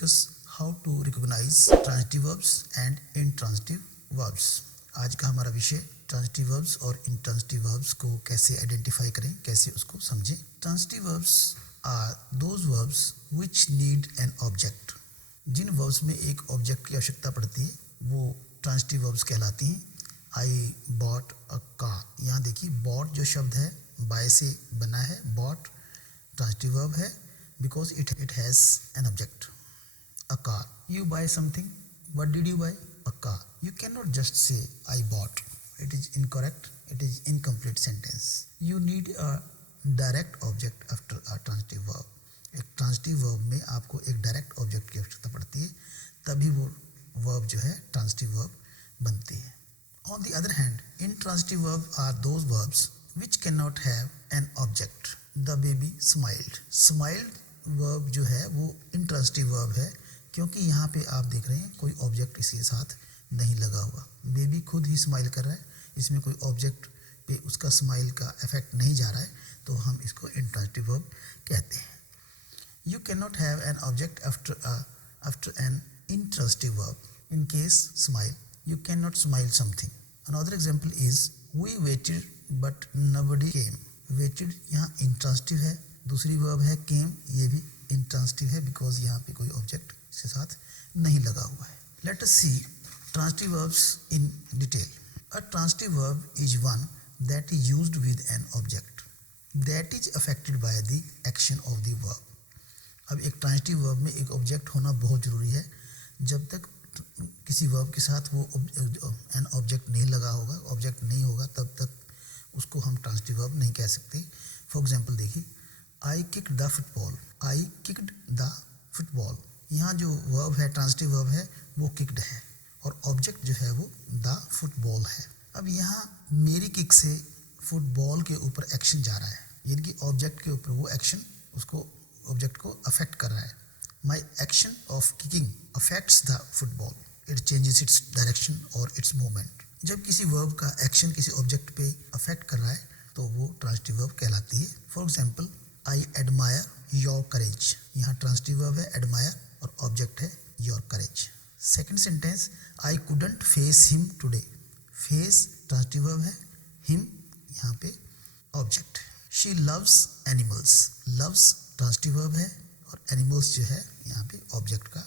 discuss how to recognize transitive verbs and intransitive verbs. आज का हमारा विषय ट्रांजिटिव वर्ब्स और इंट्रांजिटिव वर्ब्स को कैसे आइडेंटिफाई करें, कैसे उसको समझें. Transitive verbs are those verbs which need an object. जिन वर्ब्स में एक ऑब्जेक्ट की आवश्यकता पड़ती है वो ट्रांजिटिव वर्ब्स कहलाती हैं. I bought a car. यहाँ देखिए बॉट जो शब्द है बाय से बना है. बॉट ट्रांजिटिव वर्ब है because it has an object, a car. You buy something. What did you buy? A car. You cannot just say I bought. It is incorrect. It is incomplete sentence. You need a direct object after a transitive verb. एक transitive verb में आपको एक direct object की आवश्यकता पड़ती है, तभी वो वर्ब जो है ट्रांजिटिव वर्ब बनती है. On the other hand, intransitive verbs are those verbs which cannot have an object. The baby smiled. Smiled verb जो है वो इंट्रांजिटिव वर्ब है क्योंकि यहाँ पे आप देख रहे हैं कोई ऑब्जेक्ट इसके साथ नहीं लगा हुआ. बेबी खुद ही स्माइल कर रहा है, इसमें कोई ऑब्जेक्ट पे उसका स्माइल का इफेक्ट नहीं जा रहा है, तो हम इसको इंट्रांजिटिव वर्ब कहते हैं. You can not have an object after an intransitive verb. In case smile, you can not smile something. Another example is we waited but nobody came. Waited यहाँ इंट्रांजिटिव है. दूसरी वर्ब है केम, ये भी intransitive है because यहाँ पे कोई ऑब्जेक्ट इसके साथ नहीं लगा हुआ है. Let us see transitive verbs in detail. A transitive verb is one that is used with an object that is affected by the action of the verb. अब एक ट्रांजिटिव वर्ब में एक ऑब्जेक्ट होना बहुत ज़रूरी है. जब तक किसी वर्ब के साथ वो एन ऑब्जेक्ट नहीं लगा होगा, ऑब्जेक्ट नहीं होगा, तब तक उसको हम ट्रांजिटिव वर्ब नहीं कह सकते. फॉर एग्जाम्पल देखिए, I kicked the football. I kicked the football. यहाँ जो वर्ब है ट्रांजिटिव वर्ब है वो किक्ड है और ऑब्जेक्ट जो है वो द फुटबॉल है. अब यहाँ मेरी किक से फुटबॉल के ऊपर एक्शन जा रहा है, यानी कि ऑब्जेक्ट के ऊपर वो एक्शन उसको ऑब्जेक्ट को अफेक्ट कर रहा है. My action of kicking affects the football. It changes its direction और इट्स मूवमेंट. जब किसी वर्ब का एक्शन किसी ऑब्जेक्ट पे अफेक्ट कर रहा है तो वो ट्रांजिटिव वर्ब कहलाती है. For example, I admire your करेज. यहाँ ट्रांजिटिव वर्ब है एडमायर और ऑब्जेक्ट है your courage. Second sentence, I couldn't face him today. Face transitive verb है, हिम यहाँ पे object. She loves animals. Loves transitive verb है और एनिमल्स जो है यहाँ पे ऑब्जेक्ट का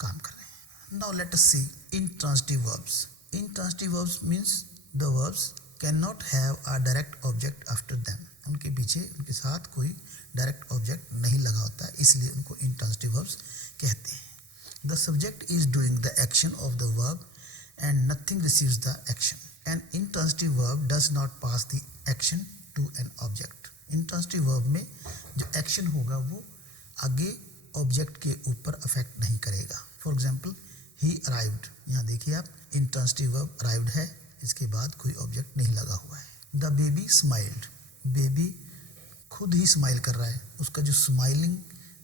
काम कर रहे हैं. Now let us C intransitive verbs. Intransitive verbs means the verbs cannot have a direct object after them. उनके पीछे उनके साथ कोई डायरेक्ट ऑब्जेक्ट नहीं लगा होता है, इसलिए उनको intransitive verbs कहते हैं. The subject is doing the action of the verb and nothing receives the action. An intransitive verb does not pass the action to an object. Intransitive verb में जो एक्शन होगा वो आगे ऑब्जेक्ट के ऊपर affect नहीं करेगा. For example, he arrived. यहाँ देखिए आप, इंट्रांजिटिव वर्ब अराइव्ड है, इसके बाद कोई ऑब्जेक्ट नहीं लगा हुआ है. The baby smiled. बेबी खुद ही स्माइल कर रहा है, उसका जो स्माइलिंग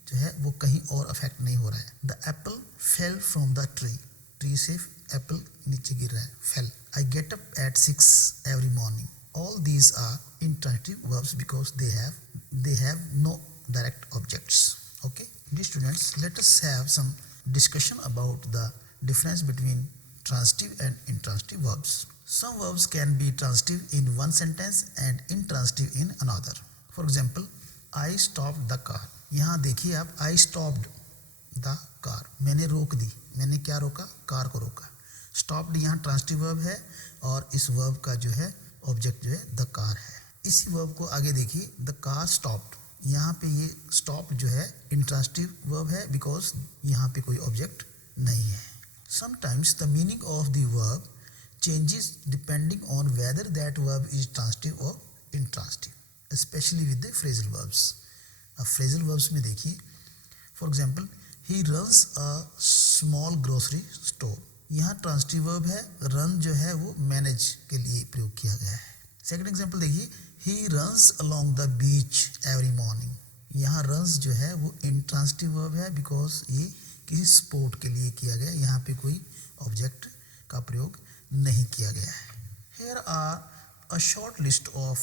जो है वो कहीं और अफेक्ट नहीं हो रहा है. The Apple fell from the tree. Tree से एप्पल नीचे गिर रहा है, fail. I get up at 6 every morning. All these are intransitive verbs because they have no direct objects. Okay, dear students, let us have some discussion about the difference between transitive and intransitive verbs. Some verbs can be transitive in one sentence and intransitive in another. For example, I stopped the car. यहाँ देखिए आप, I stopped the car. मैंने रोक दी. मैंने क्या रोका? Car को रोका. Stopped यहाँ ट्रांजिटिव वर्ब है और इस वर्ब का जो है ऑब्जेक्ट जो है द कार है. इसी वर्ब को आगे देखिए, द कार स्टॉप्ड. यहाँ पे ये स्टॉप जो है इंट्रांजिटिव वर्ब है बिकॉज यहाँ पे कोई ऑब्जेक्ट नहीं है. Sometimes the meaning of the verb changes depending on whether that verb is transitive और intransitive, especially with the phrasal verbs. अब फ्रेजल वर्ब्स में देखिए, for example, he runs a small grocery store. यहाँ transitive verb है, run जो है वो manage के लिए प्रयोग किया गया है. सेकंड एग्जांपल देखिए, he runs along the beach every morning. यहाँ रन्स जो है वो इंट्रांजिटिव वर्ब है बिकॉज ये किसी स्पोर्ट के लिए किया गया है, यहाँ पे कोई ऑब्जेक्ट का प्रयोग नहीं किया गया है. Here are a short list of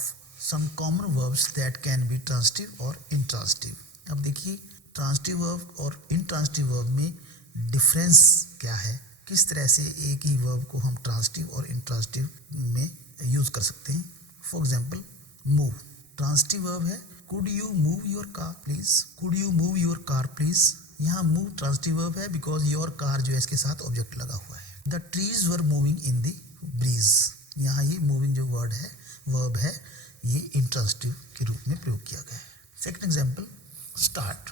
some common verbs that can be transitive और इंट्रांजिटिव. अब देखिए, ट्रांजिटिव वर्ब और इंट्रांजिटिव वर्ब में डिफरेंस क्या है, किस तरह से एक ही वर्ब को हम ट्रांजिटिव और इंट्रांजिटिव में यूज़ कर सकते हैं। For example move transitive verb है, could you move your car please, could you move your car please. यहाँ मूव ट्रांजिटिव वर्ब है बिकॉज योर कार जो है इसके साथ ऑब्जेक्ट लगा हुआ है। The trees were moving in the breeze, यहाँ ये मूविंग जो वर्ब है ये इंट्रांजिटिव के रूप में प्रयोग किया गया है। Second example start,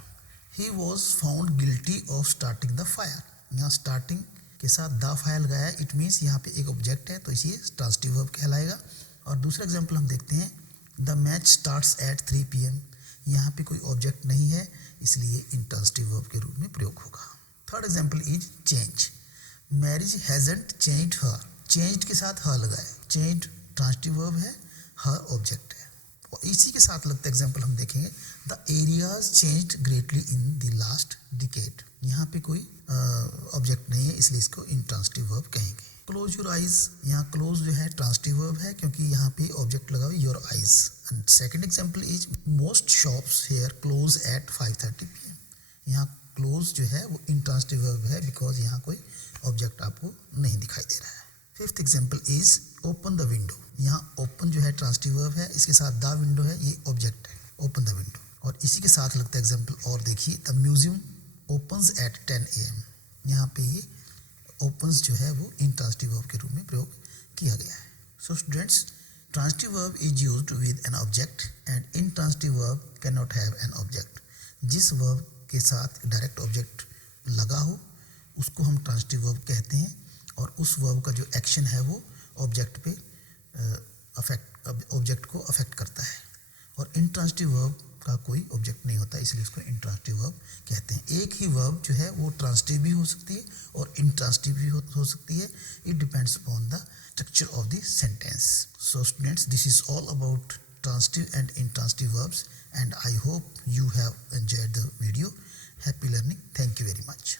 he was found guilty of starting the fire. यहाँ स्टार्टिंग के साथ द फायर लगाया है, इट मीन्स यहाँ पे एक ऑब्जेक्ट है तो ये ट्रांजिटिव वर्ब कहलाएगा। और दूसरा एग्जांपल हम देखते हैं, the match starts at 3 PM। यहाँ पे कोई ऑब्जेक्ट नहीं है इसलिए इंट्रांजिटिव वर्ब के रूप में प्रयोग होगा। Third example is change, marriage hasn't changed her. Changed के साथ हर लगाया, चेंज्ड ट्रांजिटिव वर्ब है, हर ऑब्जेक्ट है। और इसी के साथ लगता एग्जांपल हम देखेंगे, the areas changed greatly in the last decade. यहाँ पे कोई ऑब्जेक्ट नहीं है इसलिए इसको इंट्रांजिटिव वर्ब कहेंगे। क्लोज योर आइज, यहाँ क्लोज जो है ट्रांजिटिव वर्ब है क्योंकि यहाँ पे ऑब्जेक्ट लगा हुआ your eyes. And second example is most shops here close eight 5:30 PM। यहाँ क्लोज जो है वो इंट्रांजिटिव वर्ब है बिकॉज यहाँ कोई ऑब्जेक्ट आपको नहीं दिखाई दे रहा है। Fifth example is open the window, यहाँ ओपन जो है ट्रांजिटिव वर्ब है, इसके साथ द विंडो है, ये ऑब्जेक्ट है, ओपन द विंडो। और इसी के साथ लगता है एग्जांपल और देखिए, the museum opens eight 10 AM। यहाँ पे ये ओपन्स जो है वो इंट्रांजिटिव वर्ब के रूप में प्रयोग किया गया है। So students, transitive verb is used with an object and intransitive verb can not have an object. जिस वर्ब के साथ डायरेक्ट ऑब्जेक्ट लगा हो उसको हम ट्रांजिटिव वर्ब कहते हैं और उस वर्ब का जो एक्शन है वो ऑब्जेक्ट पे ऑब्जेक्ट को अफेक्ट करता है। और इंट्रांजिटिव वर्ब का कोई ऑब्जेक्ट नहीं होता इसलिए उसको इंट्रांजिटिव वर्ब कहते हैं। एक ही वर्ब जो है वो ट्रांजिटिव भी हो सकती है और इंट्रांजिटिव भी हो सकती है, it depends upon the structure of the sentence. So students, this is all about transitive and intransitive verbs and I hope you have enjoyed the video. Happy learning. Thank you very much.